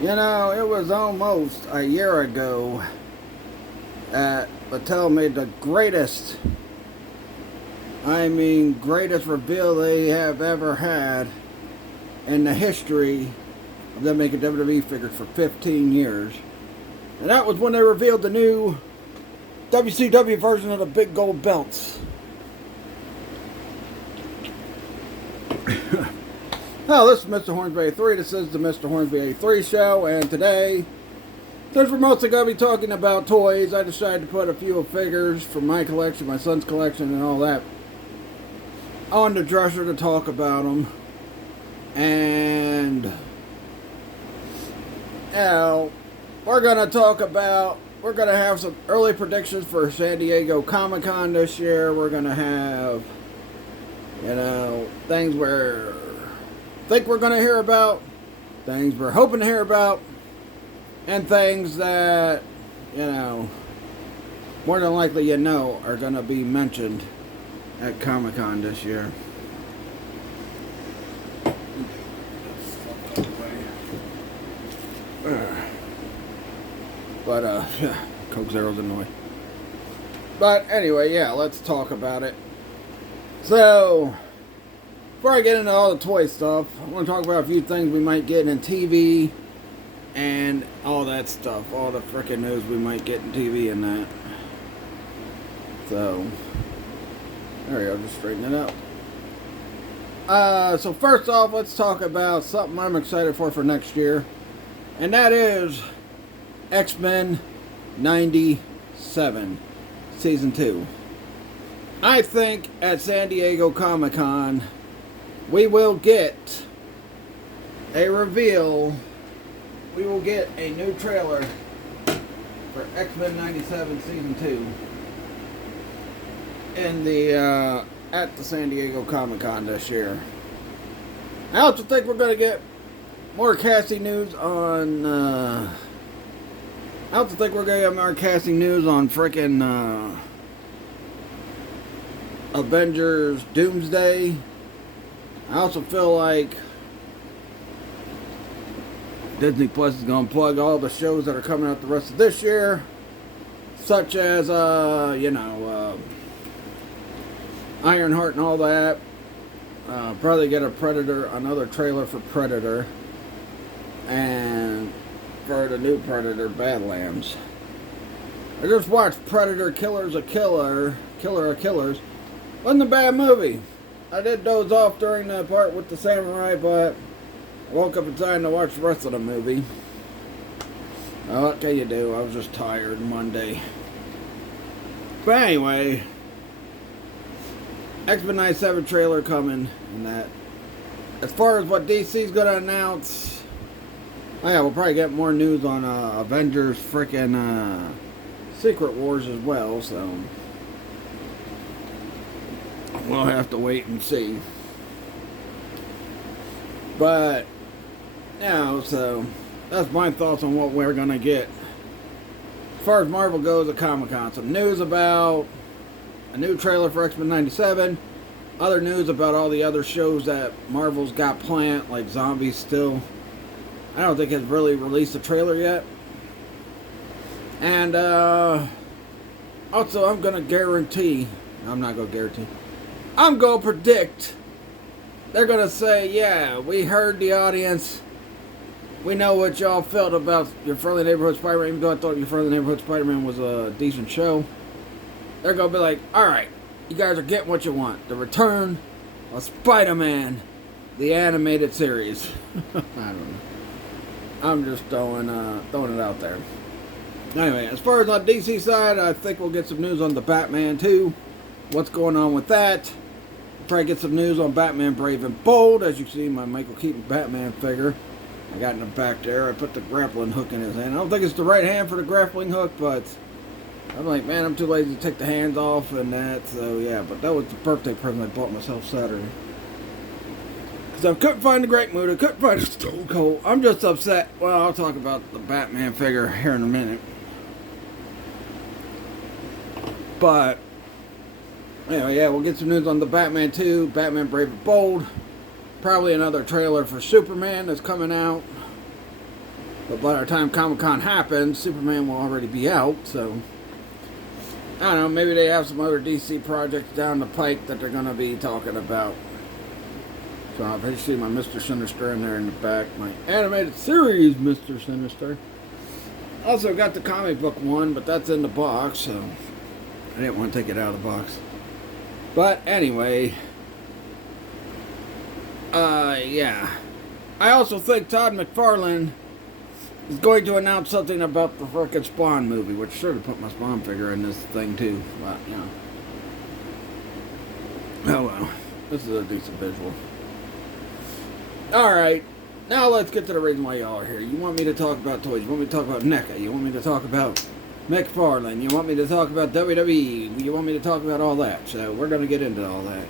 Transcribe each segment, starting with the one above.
You know, it was almost a year ago that Mattel made the greatest, greatest reveal they have ever had in the history of them making WWE figures for 15 years. And that was when they revealed the new WCW version of the big gold belts. Hello, this is Mr. Hornsby A3. This is the Mr. Hornsby A3 show, and today, since we're mostly going to be talking about toys, I decided to put a few figures from my collection, my son's collection, and all that on the dresser to talk about them. And, we're going to have some early predictions for San Diego Comic-Con this year. We're going to have, things we're going to hear about, things we're hoping to hear about, and things that, more than likely are going to be mentioned at Comic-Con this year. But, Coke Zero's annoying. But anyway, let's talk about it. So, before I get into all the toy stuff, I want to talk about a few things we might get in TV and all that stuff. All the frickin' news we might get in TV and that. So, there we go, just straighten it up. So first off, let's talk about something I'm excited for next year. And that is X-Men 97 Season 2. I think at San Diego Comic-Con we will get a reveal. We will get a new trailer for X-Men 97 Season 2 in the at the San Diego Comic-Con this year. I also think we're going to get more casting news on frickin' Avengers Doomsday. I also feel like Disney Plus is going to plug all the shows that are coming out the rest of this year, such as, Ironheart and all that. Probably get another trailer for Predator, and for the new Predator Badlands. I just watched Predator Killers of Killers. Wasn't a bad movie. I did doze off during the part with the samurai, but I woke up in time to watch the rest of the movie. What can you do? I was just tired Monday. But anyway, X-Men 97 trailer coming, and that. As far as what DC's gonna announce, we'll probably get more news on Avengers frickin' Secret Wars as well, so we'll have to wait and see. But, so that's my thoughts on what we're gonna get. As far as Marvel goes at Comic-Con, some news about a new trailer for X-Men 97, other news about all the other shows that Marvel's got planned, like Zombies still. I don't think it's really released a trailer yet. And also I'm going to predict they're going to say, we heard the audience. We know what y'all felt about Your Friendly Neighborhood Spider-Man, even though I thought Your Friendly Neighborhood Spider-Man was a decent show. They're going to be like, alright, you guys are getting what you want. The return of Spider-Man, the animated series. I don't know. I'm just throwing it out there. Anyway, as far as on DC side, I think we'll get some news on the Batman 2. What's going on with that? Probably get some news on Batman Brave and Bold. As you see, my Michael Keaton Batman figure I got in the back there. I put the grappling hook in his hand. I don't think it's the right hand for the grappling hook, but I'm like, man, I'm too lazy to take the hands off and that. So yeah, but that was the birthday present I bought myself Saturday. Because I couldn't find the Great Muta, couldn't find the Stone Cold. I'm just upset. Well, I'll talk about the Batman figure here in a minute. But anyway, we'll get some news on the Batman 2, Batman Brave and Bold. Probably another trailer for Superman that's coming out. But by the time Comic-Con happens, Superman will already be out, so I don't know, maybe they have some other DC projects down the pike that they're going to be talking about. So I just see my Mr. Sinister in there in the back, my animated series Mr. Sinister. Also got the comic book one, but that's in the box, so I didn't want to take it out of the box. But anyway, yeah. I also think Todd McFarlane is going to announce something about the frickin' Spawn movie, which should have put my Spawn figure in this thing too. But, you know. Oh well. This is a decent visual. Alright. Now let's get to the reason why y'all are here. You want me to talk about toys. You want me to talk about NECA. You want me to talk about McFarlane. You want me to talk about WWE. You want me to talk about all that. So we're going to get into all that.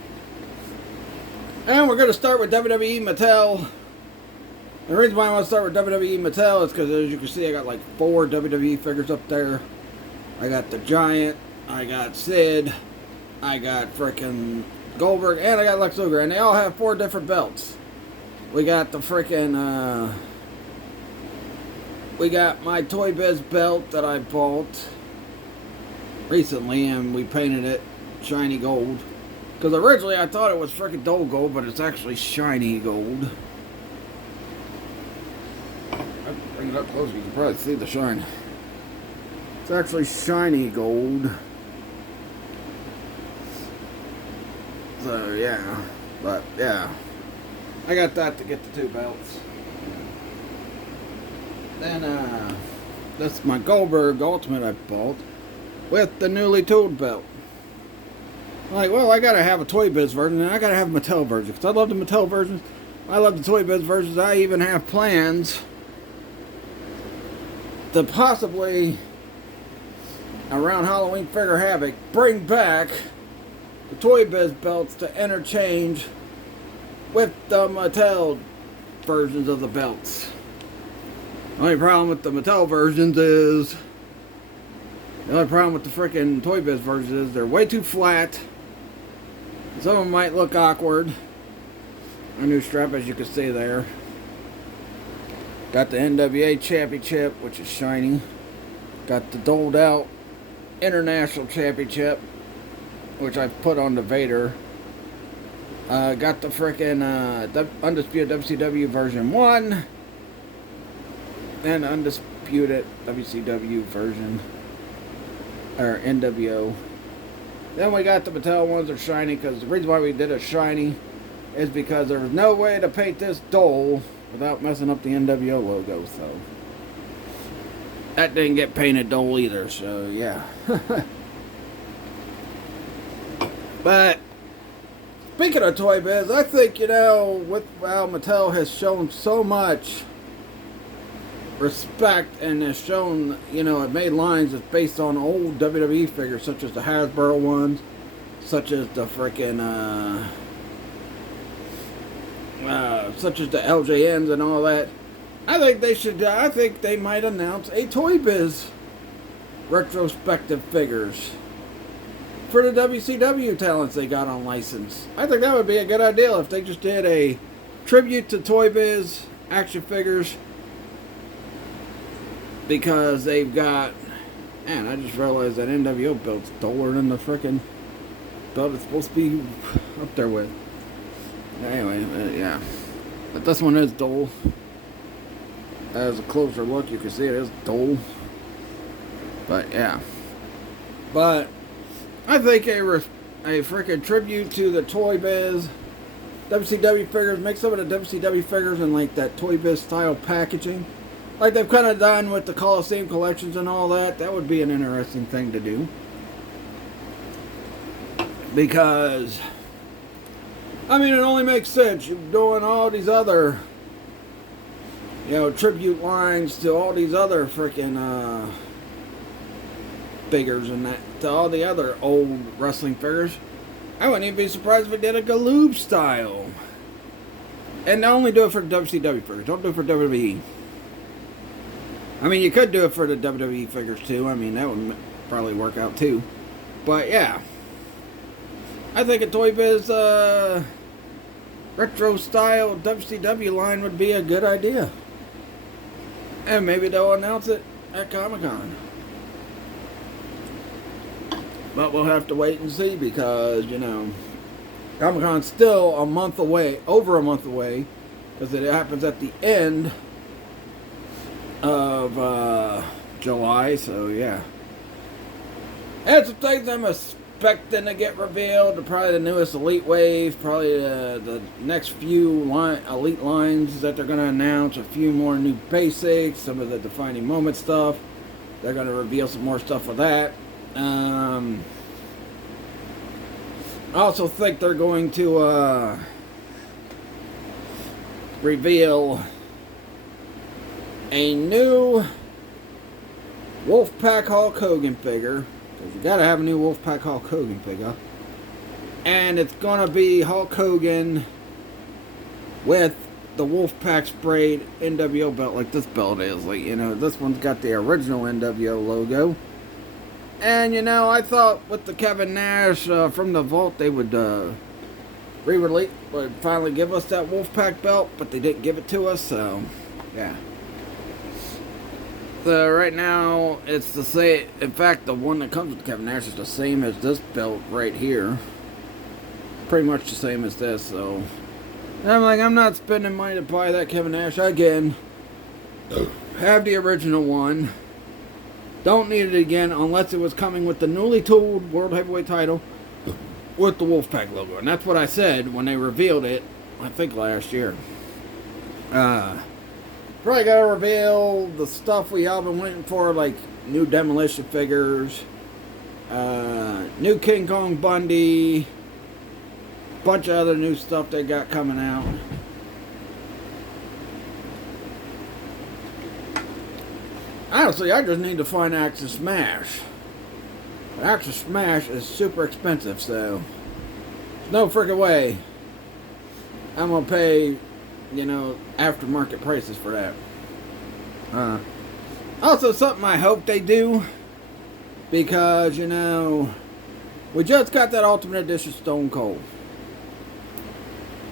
And we're going to start with WWE Mattel. The reason why I want to start with WWE Mattel is because, as you can see, I got like 4 WWE figures up there. I got the Giant, I got Sid, I got frickin' Goldberg, and I got Lex Luger. And they all have 4 different belts. We got the frickin', we got my Toy Biz belt that I bought recently, and we painted it shiny gold. Because originally I thought it was frickin' dull gold, but it's actually shiny gold. Bring it up closer, you can probably see the shine. It's actually shiny gold. So yeah, but yeah, I got that to get the 2 belts. Then that's my Goldberg Ultimate I bought with the newly tooled belt. I'm like, well, I gotta have a Toy Biz version and I gotta have a Mattel version because I love the Mattel versions. I love the Toy Biz versions. I even have plans to possibly, around Halloween Figure Havoc, bring back the Toy Biz belts to interchange with the Mattel versions of the belts. The only problem with the Mattel versions is, the only problem with the frickin' Toy Biz versions is they're way too flat. Some of them might look awkward. A new strap, as you can see there. Got the NWA Championship, which is shiny. Got the doled out International Championship, which I put on the Vader. Got the frickin' Undisputed WCW version 1. And Undisputed WCW version. Or NWO. Then we got the Mattel ones that are shiny, because the reason why we did a shiny is because there was no way to paint this dull without messing up the NWO logo, so that didn't get painted dull either, so yeah. But speaking of Toy Biz, I think, you know, with how Mattel has shown so much respect and has shown, you know, it made lines that's based on old WWE figures, such as the Hasbro ones, such as the frickin' such as the LJNs and all that. I think they should, I think they might announce a Toy Biz retrospective figures for the WCW talents they got on license. I think that would be a good idea if they just did a tribute to Toy Biz action figures, because they've got, man, I just realized that NWO belt's duller than the frickin' belt it's supposed to be up there with. Anyway, yeah. But this one is dull. As a closer look, you can see it is dull. But yeah. But I think a freaking tribute to the Toy Biz WCW figures, make some of the WCW figures in like that Toy Biz style packaging, like they've kind of done with the Coliseum collections and all that. That would be an interesting thing to do, because I mean, it only makes sense. You're doing all these other, you know, tribute lines to all these other freaking figures and that, to all the other old wrestling figures. I wouldn't even be surprised if we did a Galoob style. And only do it for the WCW figures. Don't do it for WWE. I mean, you could do it for the WWE figures too. I mean, that would probably work out too. But yeah, I think a Toy Biz retro style WCW line would be a good idea. And maybe they'll announce it at Comic-Con. But we'll have to wait and see because, you know, Comic-Con's still a month away, over a month away, because it happens at the end of July, so yeah. And some things I'm expecting to get revealed, probably the newest Elite Wave, probably the next few Elite lines that they're going to announce, a few more new basics, some of the defining moment stuff. They're going to reveal some more stuff with that. I also think they're going to reveal a new Wolfpack Hulk Hogan figure. Because you gotta have a new Wolfpack Hulk Hogan figure. And it's gonna be Hulk Hogan with the Wolfpack sprayed NWO belt like this belt is. Like, you know, this one's got the original NWO logo. And, you know, I thought with the Kevin Nash from the Vault, they would re-release, would finally give us that Wolfpack belt, but they didn't give it to us, so, yeah. So, right now, it's the same. In fact, the one that comes with Kevin Nash is the same as this belt right here. Pretty much the same as this, so. And I'm like, I'm not spending money to buy that Kevin Nash again. Have the original one. Don't need it again unless it was coming with the newly tooled World Heavyweight title with the Wolfpack logo. And that's what I said when they revealed it, I think last year. Probably gotta reveal the stuff we all been waiting for, like new Demolition figures, new King Kong Bundy, bunch of other new stuff they got coming out. Honestly, I just need to find Axis Smash. But Axis Smash is super expensive, so there's no freaking way I'm gonna pay, you know, aftermarket prices for that. Also, something I hope they do, because, you know, we just got that Ultimate Edition Stone Cold.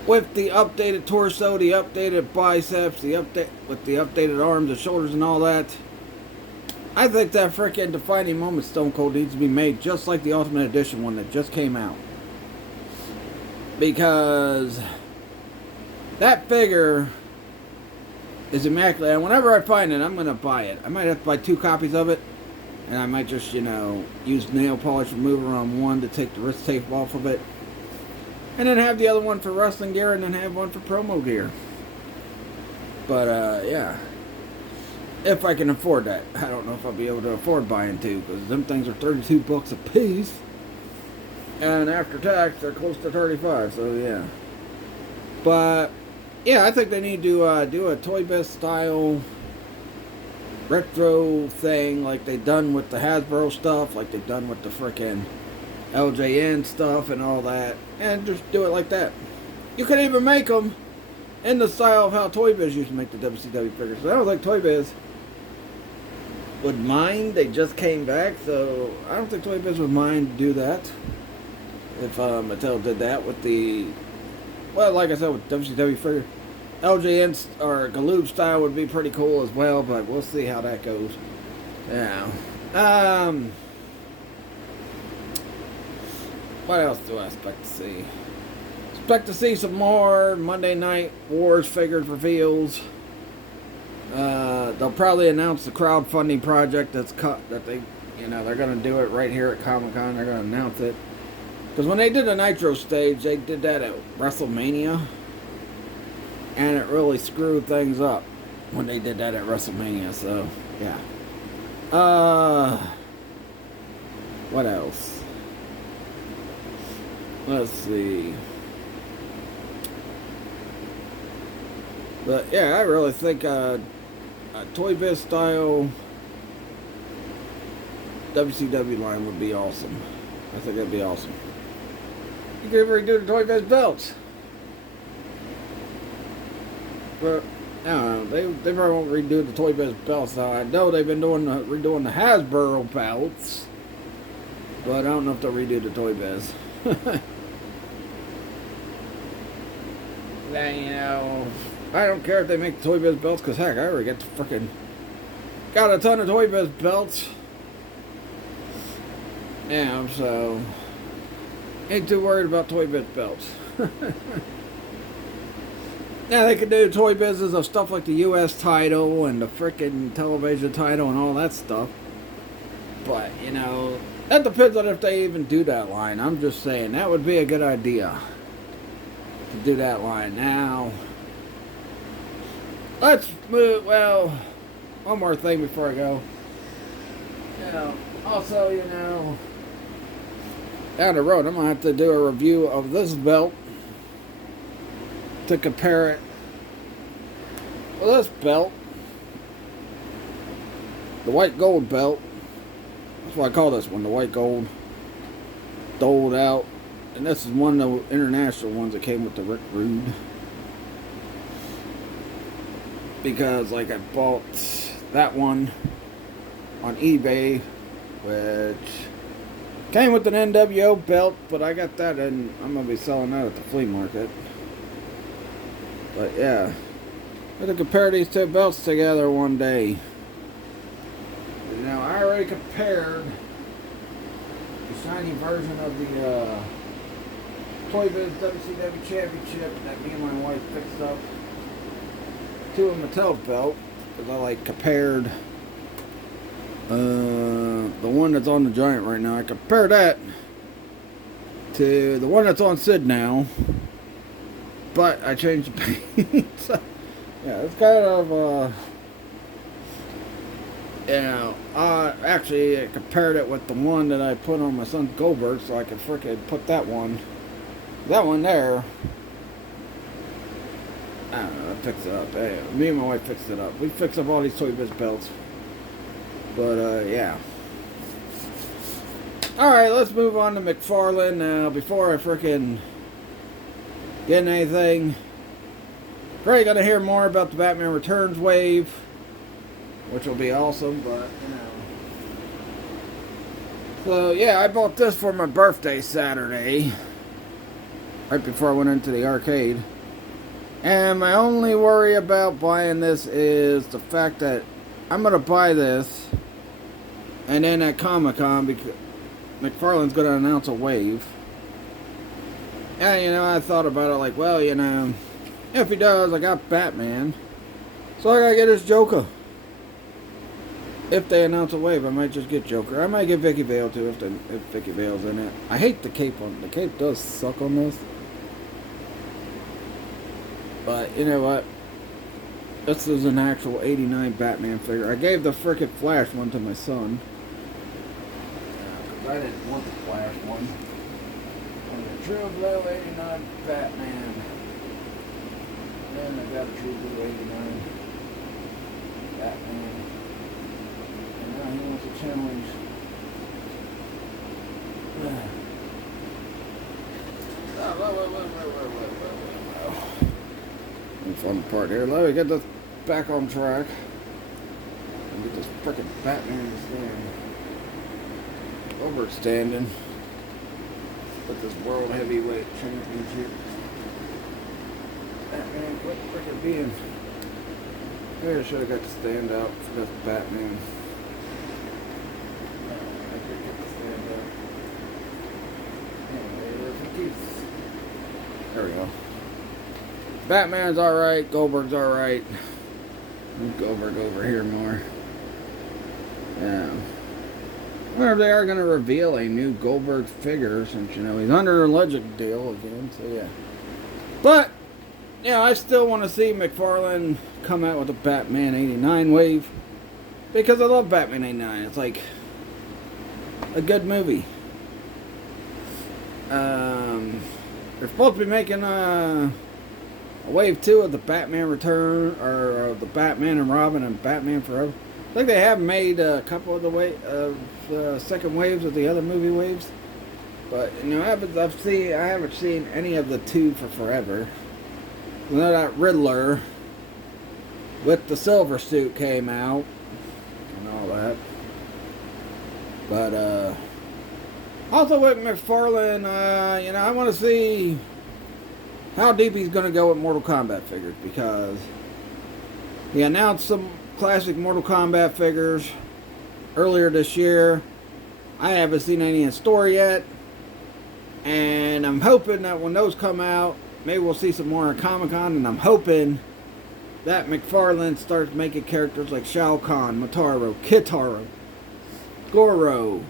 With the updated torso, the updated biceps, with the updated arms and shoulders and all that. I think that freaking defining moment Stone Cold needs to be made just like the Ultimate Edition one that just came out. Because that figure is immaculate. And whenever I find it, I'm going to buy it. I might have to buy 2 copies of it. And I might just, you know, use nail polish remover on one to take the wrist tape off of it. And then have the other one for wrestling gear and then have one for promo gear. But, yeah. If I can afford that. I don't know if I'll be able to afford buying 2, because them things are $32 a piece. And after tax, they're close to 35, so yeah. But, yeah, I think they need to do a Toy Biz style retro thing like they've done with the Hasbro stuff, like they've done with the frickin' LJN stuff and all that. And just do it like that. You could even make them in the style of how Toy Biz used to make the WCW figures. So I don't think Toy Biz would mind. They just came back, so I don't think Toy Biz would mind to do that. If Mattel did that with the, well, like I said, with WCW figure. LJN or Galoob style would be pretty cool as well, but we'll see how that goes. Yeah. What else do I expect to see? Expect to see some more Monday Night Wars figures reveals. They'll probably announce the crowdfunding project that's that they, you know, they're gonna do it right here at Comic-Con. They're gonna announce it. Because when they did the Nitro stage, they did that at WrestleMania. And it really screwed things up when they did that at WrestleMania, so, yeah. What else? Let's see. But, yeah, I really think a Toy Biz style WCW line would be awesome. I think that'd be awesome. You could redo the Toy Biz belts. But, I don't know, they probably won't redo the Toy Biz belts. Now, I know they've been redoing the Hasbro belts, but I don't know if they'll redo the Toy Biz. Now, you know, I don't care if they make the Toy Biz belts, because heck, I already got the frickin' Got a ton of Toy Biz belts. Yeah, so ain't too worried about Toy Biz belts. Yeah, they could do toy business of stuff like the U.S. title and the frickin' television title and all that stuff. But, you know, that depends on if they even do that line. I'm just saying, that would be a good idea to do that line. Now, let's move, well, one more thing before I go. You know, also, you know, down the road, I'm going to have to do a review of this belt to compare it with this belt, the white gold belt. That's why I call this one the white gold, doled out. And this is one of the international ones that came with the Rick Rude, because like I bought that one on eBay, which came with an NWO belt, but I got that and I'm gonna be selling that at the flea market. But yeah, I'm gonna compare these two belts together one day. Now I already compared the shiny version of the Toy Biz WCW Championship that me and my wife fixed up to a Mattel belt, because I like compared the one that's on the Giant right now. I compared that to the one that's on Sid now. But I changed the paint. So, yeah, it's kind of, you know, actually I compared it with the one that I put on my son Goldberg, so I could frickin' put that one there. I don't know, I fixed it up. Hey, me and my wife fixed it up. We fixed up all these Toy Biz belts. But, yeah. Alright, let's move on to McFarlane now. Before I frickin' getting anything, probably gonna hear more about the Batman Returns wave, which will be awesome. But you know, so yeah, I bought this for my birthday Saturday, right before I went into the arcade. And my only worry about buying this is the fact that I'm gonna buy this, and then at Comic-Con, because McFarlane's gonna announce a wave. Yeah, you know, I thought about it like, well, you know, if he does, I got Batman, so I gotta get his Joker. If they announce a wave, I might just get Joker. I might get Vicky Vale too if Vicky Vale's in it. I hate the cape on. The cape does suck on this, but you know what? This is an actual '89 Batman figure. I gave the frickin' Flash one to my son. I didn't want the Flash one. True Blue 89 Batman. Then I got a True Blue 89 Batman. And now he wants a challenge. Fun part here. Let me get this back on track. And get this frickin' Batman standing. With this World Heavyweight Championship. Batman, quit freaking being. Maybe I should have got to stand out for this Batman. I could get to stand out. Anyway, there we go. Batman's alright, Goldberg's alright. Move Goldberg over here more. Yeah. I wonder if they are going to reveal a new Goldberg figure, since, you know, he's under a legend deal again, so yeah. But, yeah, I still want to see McFarlane come out with a Batman 89 wave, because I love Batman 89. It's like a good movie. They're supposed to be making a wave 2 of the Batman Return, or the Batman and Robin and Batman Forever. I think they have made a couple of the second waves of the other movie waves, but you know, I haven't seen any of the 2 for Forever. You know, that Riddler with the silver suit came out and all that. But also with McFarlane, you know, I want to see how deep he's going to go with Mortal Kombat figures, because he announced some classic Mortal Kombat figures earlier this year. I haven't seen any in store yet. And I'm hoping that when those come out, maybe we'll see some more at Comic-Con. And I'm hoping that McFarlane starts making characters like Shao Kahn, Motaro, Kitaro, Goro,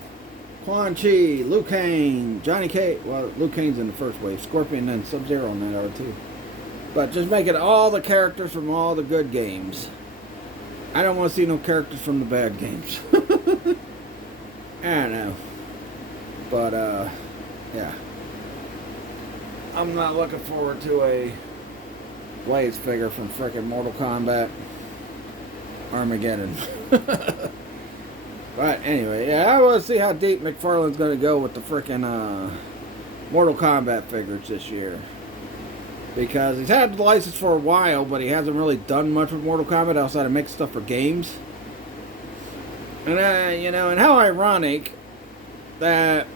Quan Chi, Liu Kang, Johnny Cage. Well, Liu Kang's in the first wave. Scorpion and Sub-Zero in that are too. But just making all the characters from all the good games. I don't want to see no characters from the bad games. I don't know. But, yeah. I'm not looking forward to a Blaze figure from frickin' Mortal Kombat Armageddon. But anyway, yeah, I want to see how deep McFarlane's going to go with the frickin' Mortal Kombat figures this year. Because he's had the license for a while, but he hasn't really done much with Mortal Kombat outside of making stuff for games. And, you know, and how ironic that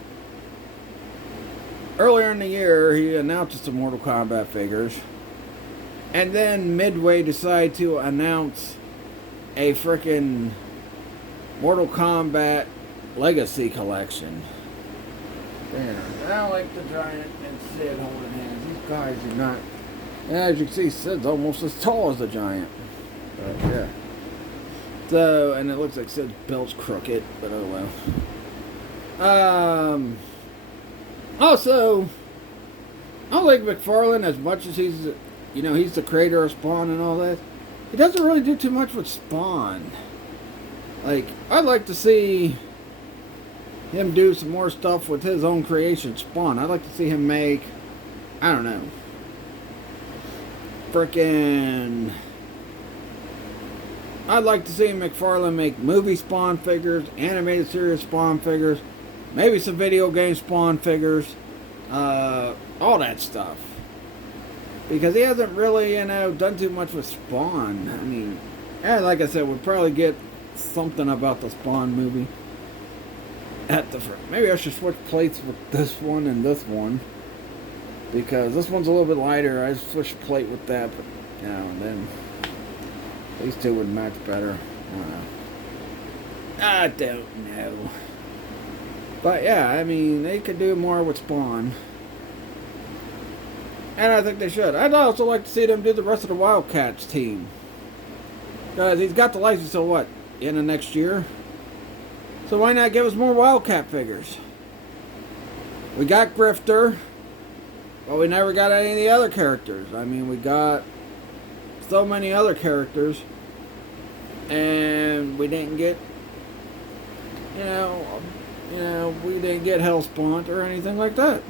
earlier in the year he announced some Mortal Kombat figures. And then midway decided to announce a frickin' Mortal Kombat Legacy collection. There. I like the Giant and Sid holding hands. These guys are not. And as you can see, Sid's almost as tall as the Giant. But yeah. So, and it looks like Sid's belt's crooked, but oh well. Also, I don't like McFarlane as much as he's, you know, he's the creator of Spawn and all that. He doesn't really do too much with Spawn. Like, I'd like to see him do some more stuff with his own creation, Spawn. I'd like to see him make, I don't know, frickin', I'd like to see McFarlane make movie Spawn figures, animated series Spawn figures, maybe some video game Spawn figures, all that stuff. Because he hasn't really, you know, done too much with Spawn. I mean, and like I said, we'll probably get something about the Spawn movie at the front. Maybe I should switch plates with this one and this one, because this one's a little bit lighter. I switched plate with that, but you know, and then these two would match better. I don't know. But yeah, I mean, they could do more with Spawn. And I think they should. I'd also like to see them do the rest of the Wildcats team. Because he's got the license till what? In the next year? So why not give us more Wildcat figures? We got Grifter, but we never got any of the other characters. I mean, we got so many other characters, and we didn't get, you know, we didn't get Hellspawn or anything like that.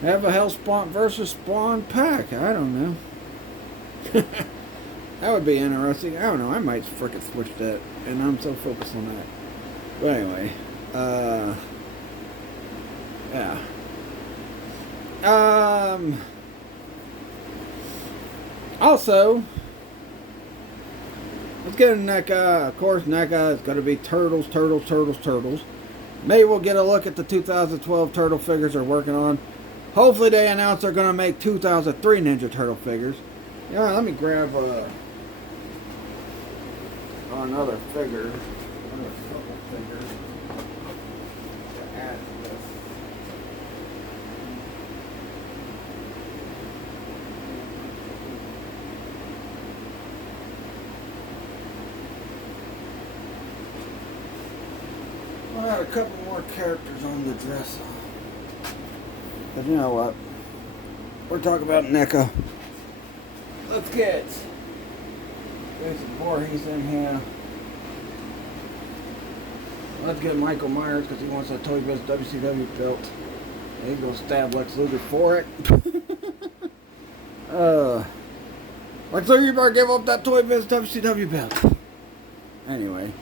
Have a Hellspawn versus Spawn pack. I don't know. That would be interesting. I don't know. I might frickin' switch that, and I'm so focused on that. But anyway, yeah. Also, let's get a NECA. Of course, NECA is going to be Turtles. Maybe we'll get a look at the 2012 Turtle figures they're working on. Hopefully they announce they're going to make 2003 Ninja Turtle figures. Yeah, let me grab another figure. Another couple figures to add to this. I'll add a couple more characters on the dress. But you know what? We're talking about NECA. Let's get Jason Voorhees in here. Let's get Michael Myers because he wants that Toy Biz WCW belt. And he's going to stab Lex Luger for it. Lex Luger, you better give up that Toy Biz WCW belt. Anyway.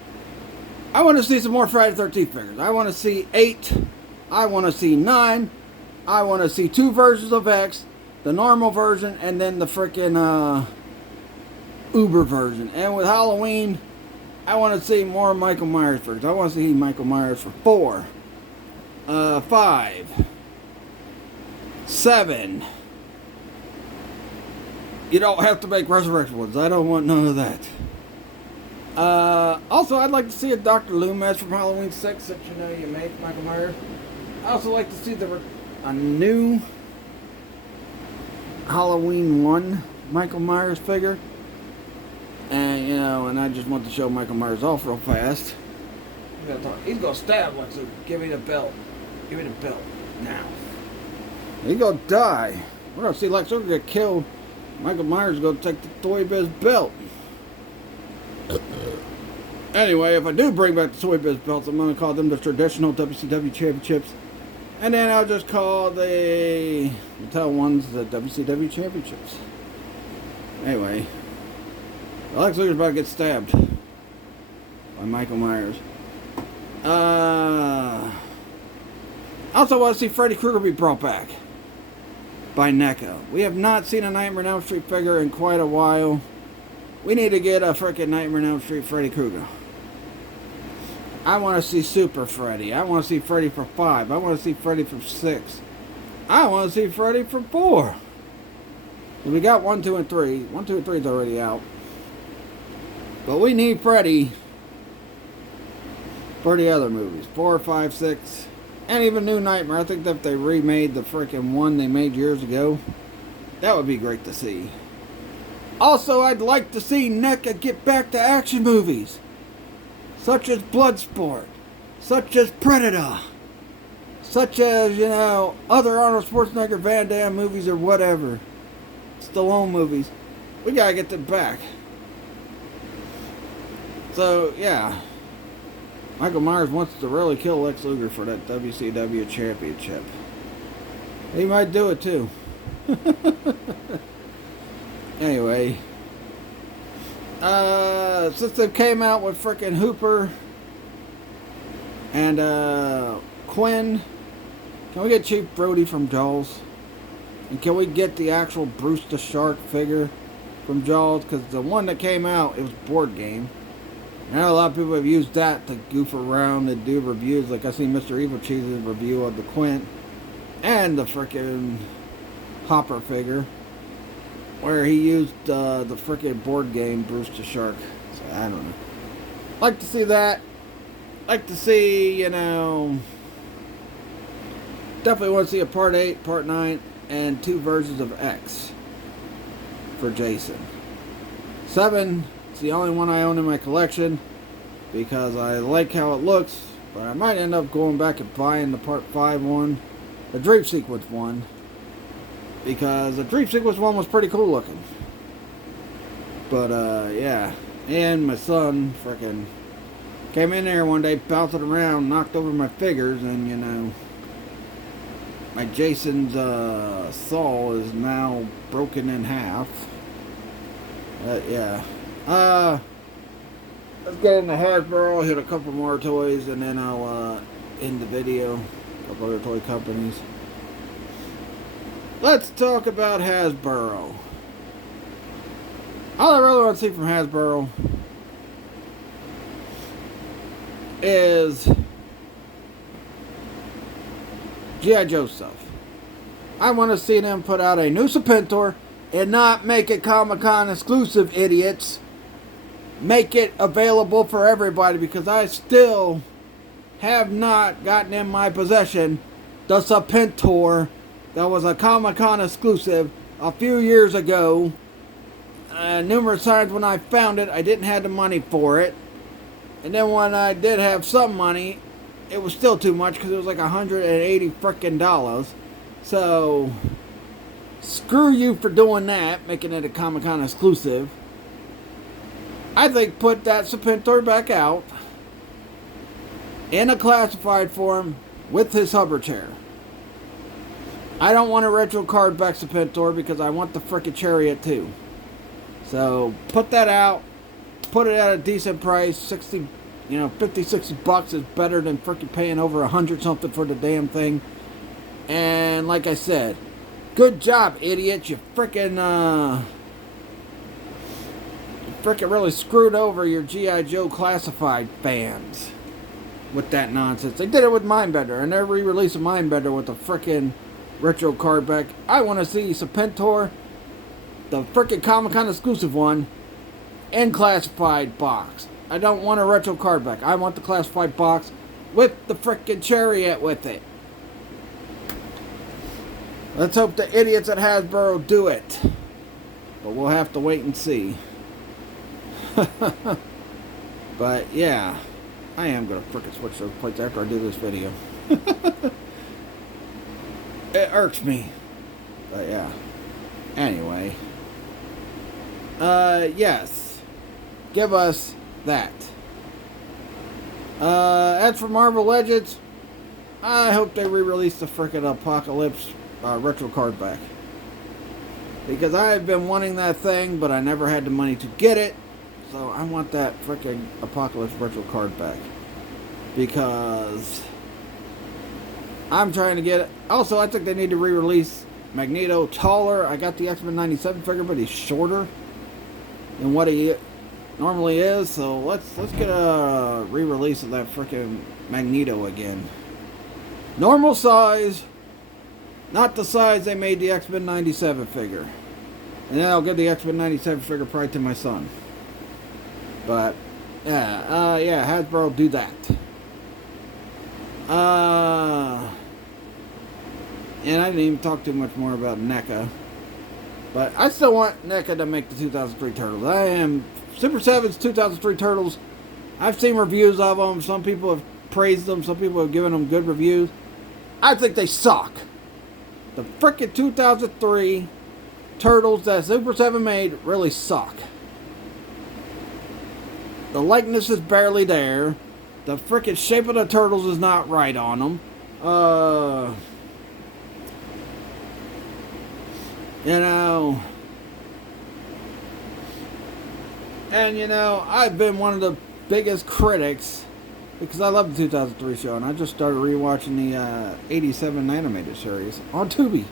I want to see some more Friday the 13th figures. I want to see 8. I want to see 9. I want to see 2 versions of X. The normal version and then the frickin' Uber version. And with Halloween, I want to see more Michael Myers figures. I want to see Michael Myers for 4, 5, 7. You don't have to make resurrection ones. I don't want none of that. Also, I'd like to see a Dr. Loomis from Halloween 6, since you know you make Michael Myers. I also like to see a new Halloween 1 Michael Myers figure. And, and I just want to show Michael Myers off real fast. He's gonna stab Lex Luger. Give me the belt. Give me the belt. Now. He's gonna die. We're gonna see Lex Luger get killed. Michael Myers is gonna take the Toy Biz belt. Anyway, if I do bring back the Toy Biz belts, I'm gonna call them the traditional WCW championships. And then I'll just call the Mattel ones the WCW championships. Anyway. Lex Luger's about to get stabbed by Michael Myers. I also want to see Freddy Krueger be brought back by NECA. We have not seen a Nightmare on Elm Street figure in quite a while. We need to get a freaking Nightmare on Elm Street Freddy Krueger. I want to see Super Freddy. I want to see Freddy for 5. I want to see Freddy for 6. I want to see Freddy for 4. We got 1, 2, and 3. 1, 2, and 3 is already out. But we need Freddy for the other movies. 4, 5, 6. And even New Nightmare. I think that if they remade the freaking one they made years ago, that would be great to see. Also, I'd like to see NECA get back to action movies. Such as Bloodsport. Such as Predator. Such as, other Arnold Schwarzenegger, Van Damme movies or whatever. Stallone movies. We gotta get them back. So, yeah. Michael Myers wants to really kill Lex Luger for that WCW championship. He might do it too. Anyway. Since they came out with frickin' Hooper and Quinn, can we get Chief Brody from Jaws? And can we get the actual Bruce the Shark figure from Jaws? Because the one that came out, it was a board game. I know a lot of people have used that to goof around and do reviews. Like I see Mr. Evil Cheese's review of the Quint and the frickin' Hopper figure, where he used the frickin' board game Bruce the Shark. So I don't know. Like to see that. Like to see, definitely want to see a Part 8, Part 9, and 2 versions of X for Jason. 7. It's the only one I own in my collection because I like how it looks, but I might end up going back and buying the Part 5 one, the Dream Sequence one, because the Dream Sequence one was pretty cool looking. But, yeah. And my son frickin' came in there one day, bouncing around, knocked over my figures, and, my Jason's saw is now broken in half. Yeah. Let's get into Hasbro. I'll hit a couple more toys and then I'll end the video. A couple other toy companies. Let's talk about Hasbro. All I really want to see from Hasbro is G.I. Joe stuff. I want to see them put out a new Serpentor and not make it Comic-Con exclusive, idiots. Make it available for everybody, because I still have not gotten in my possession the Serpentor that was a Comic-Con exclusive a few years ago. Numerous times when I found it, I didn't have the money for it. And then when I did have some money, it was still too much because it was like $180 frickin' dollars. So, screw you for doing that, making it a Comic-Con exclusive. I think put that Serpentor back out in a classified form with his hover chair. I don't want a retro card back Serpentor because I want the frickin' chariot too. So put that out, put it at a decent price. 60, 50, 60 bucks is better than frickin' paying over 100 something for the damn thing. And like I said, good job, idiots. You frickin' really screwed over your G.I. Joe classified fans with that nonsense. They did it with Mindbender, and they're re-releasing Mindbender with a frickin' retro card back. I want to see Serpentor, the frickin' Comic-Con exclusive one, in classified box. I don't want a retro card back. I want the classified box with the frickin' Chariot with it. Let's hope the idiots at Hasbro do it. But we'll have to wait and see. But yeah, I am going to frickin' switch those plates after I do this video. It irks me. But yeah. Anyway. Yes. Give us that. As for Marvel Legends, I hope they re-release the frickin' Apocalypse retro card back. Because I've been wanting that thing, but I never had the money to get it. So I want that frickin' Apocalypse retro card back. Because I'm trying to get it. Also, I think they need to re-release Magneto taller. I got the X-Men 97 figure, but he's shorter than what he normally is. So let's get a re-release of that frickin' Magneto again. Normal size, not the size they made the X-Men 97 figure. And then I'll give the X-Men 97 figure probably to my son. But yeah, Hasbro, do that. And I didn't even talk too much more about NECA. But I still want NECA to make the 2003 Turtles. I am Super 7's 2003 Turtles. I've seen reviews of them. Some people have praised them. Some people have given them good reviews. I think they suck. The frickin' 2003 Turtles that Super 7 made really suck. The likeness is barely there. The frickin' shape of the turtles is not right on them. You know. And you know, I've been one of the biggest critics because I love the 2003 show, and I just started rewatching the 87 animated series on Tubi.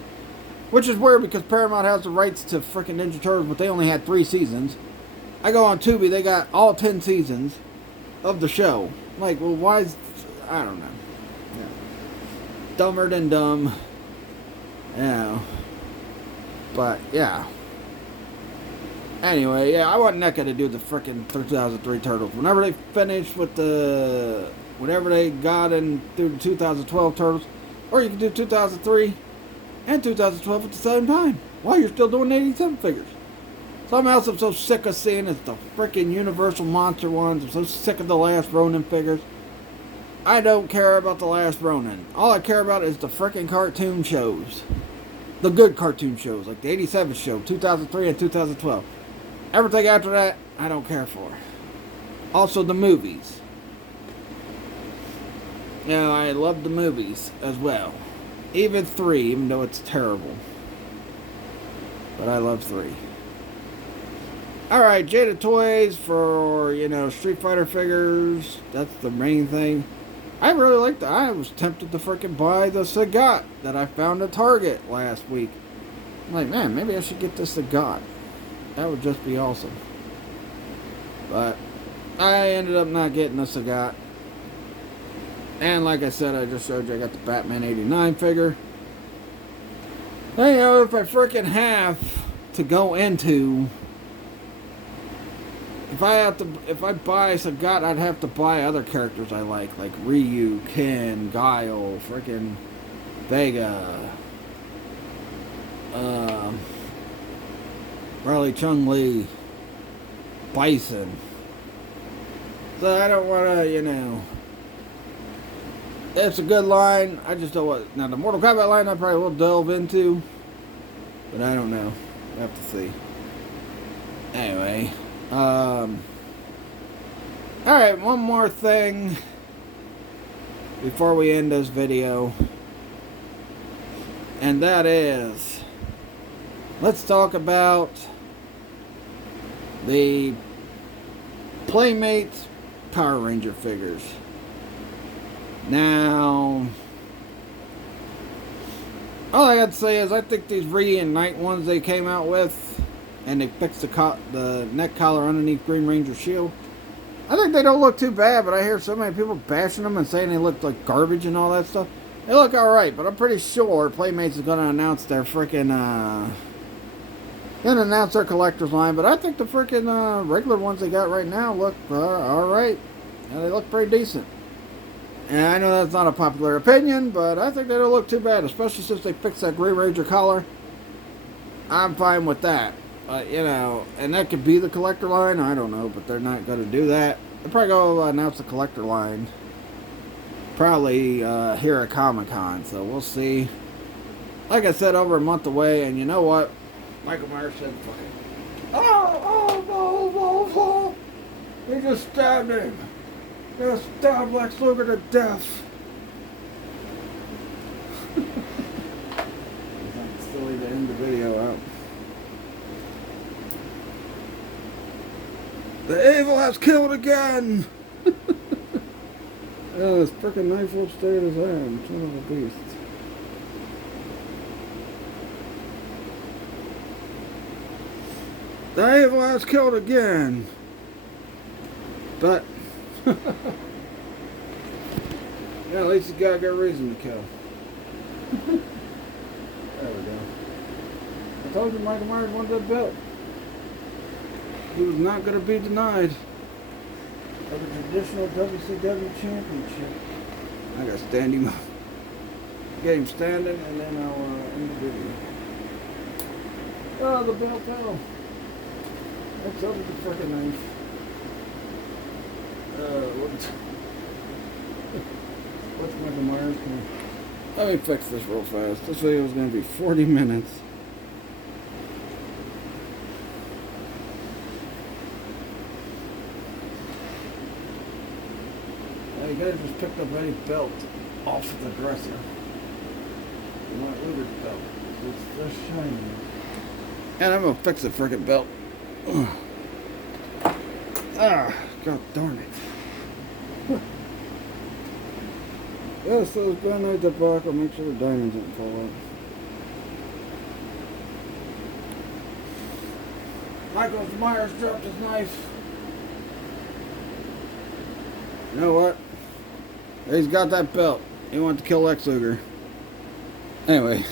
Which is weird because Paramount has the rights to frickin' Ninja Turtles, but they only had 3 seasons. I go on Tubi, they got all 10 seasons of the show. Like, well, why is... I don't know. Yeah. Dumber than dumb. You know. But, yeah. Anyway, yeah, I want NECA to do the frickin' 2003 Turtles. Whenever they finish with the... whatever they got in through the 2012 Turtles. Or you can do 2003 and 2012 at the same time. While you're still doing 87 figures. Something else I'm so sick of seeing is the frickin' Universal Monster ones. I'm so sick of the Last Ronin figures. I don't care about the Last Ronin. All I care about is the frickin' cartoon shows. The good cartoon shows, like the 87 show, 2003 and 2012. Everything after that, I don't care for. Also the movies. You know, I love the movies as well. Even 3, even though it's terrible. But I love 3. Alright, Jada Toys for, you know, Street Fighter figures. That's the main thing. I really like that. I was tempted to freaking buy the Sagat that I found at Target last week. I'm like, man, maybe I should get the Sagat. That would just be awesome. But I ended up not getting the Sagat. And like I said, I just showed you I got the Batman 89 figure. And, you know, if I freaking have to go into... If I buy Sagat, I'd have to buy other characters I like Ryu, Ken, Guile, freaking Vega, Riley Chung-Li, Bison. So I don't want to, you know. It's a good line. I just don't want. Now the Mortal Kombat line I probably will delve into, but I don't know. I have to see. Anyway. Alright, one more thing before we end this video, and that is, let's talk about the Playmates Power Ranger figures. Now, all I got to say is I think these Reunite ones they came out with, and they fixed the neck collar underneath Green Ranger shield. I think they don't look too bad, but I hear so many people bashing them and saying they look like garbage and all that stuff. They look alright, but I'm pretty sure Playmates is going to announce their freaking Then announce their collector's line, but I think the freaking regular ones they got right now look alright. Yeah, they look pretty decent. And I know that's not a popular opinion, but I think they don't look too bad, especially since they fixed that Grey Ranger collar. I'm fine with that. And that could be the collector line, I don't know, but they're not going to do that. They'll probably go announce the collector line probably here at Comic-Con, so we'll see. Like I said, over a month away, and you know what? Michael Myers said, fuck it. Oh. He just stabbed him. Just stabbed Lex Luger to death. It's silly to end the video out. The evil has killed again! Oh, this frickin' knife will stay in his hand. Son of a beast. The evil has killed again. But yeah, at least he's got a good reason to kill. There we go. I told you Michael Myers wanted that belt. He was not going to be denied of the traditional WCW championship. I got to stand him up. Get him standing and then I'll end the video. Oh, the belt fell. That's over the freaking knife. What's Michael Myers? Let me fix this real fast. This video is going to be 40 minutes. You guys just picked up any belt off of the dresser. You want Luger's belt. It's just shiny. And I'm going to fix the frickin' belt. God darn it. Yeah, so it's been like the buck. I'll make sure the diamonds don't fall out. Michael Myers dropped his knife. You know what? He's got that belt. He wanted to kill Lex Luger. Anyway.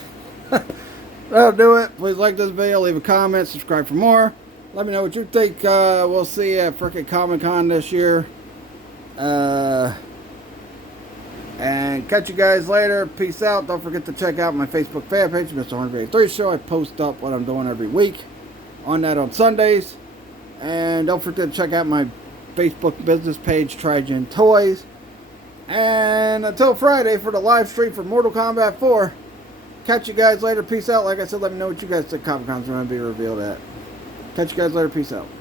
That'll do it. Please like this video. Leave a comment. Subscribe for more. Let me know what you think. We'll see you at frickin' Comic-Con this year. And catch you guys later. Peace out. Don't forget to check out my Facebook fan page, Mr. Hornby 3 Show. I post up what I'm doing every week on that on Sundays. And don't forget to check out my Facebook business page, Trigen Toys. And until Friday for the live stream for Mortal Kombat 4. Catch you guys later. Peace out. Like I said, let me know what you guys think Comic-Con's going to be revealed at. Catch you guys later. Peace out.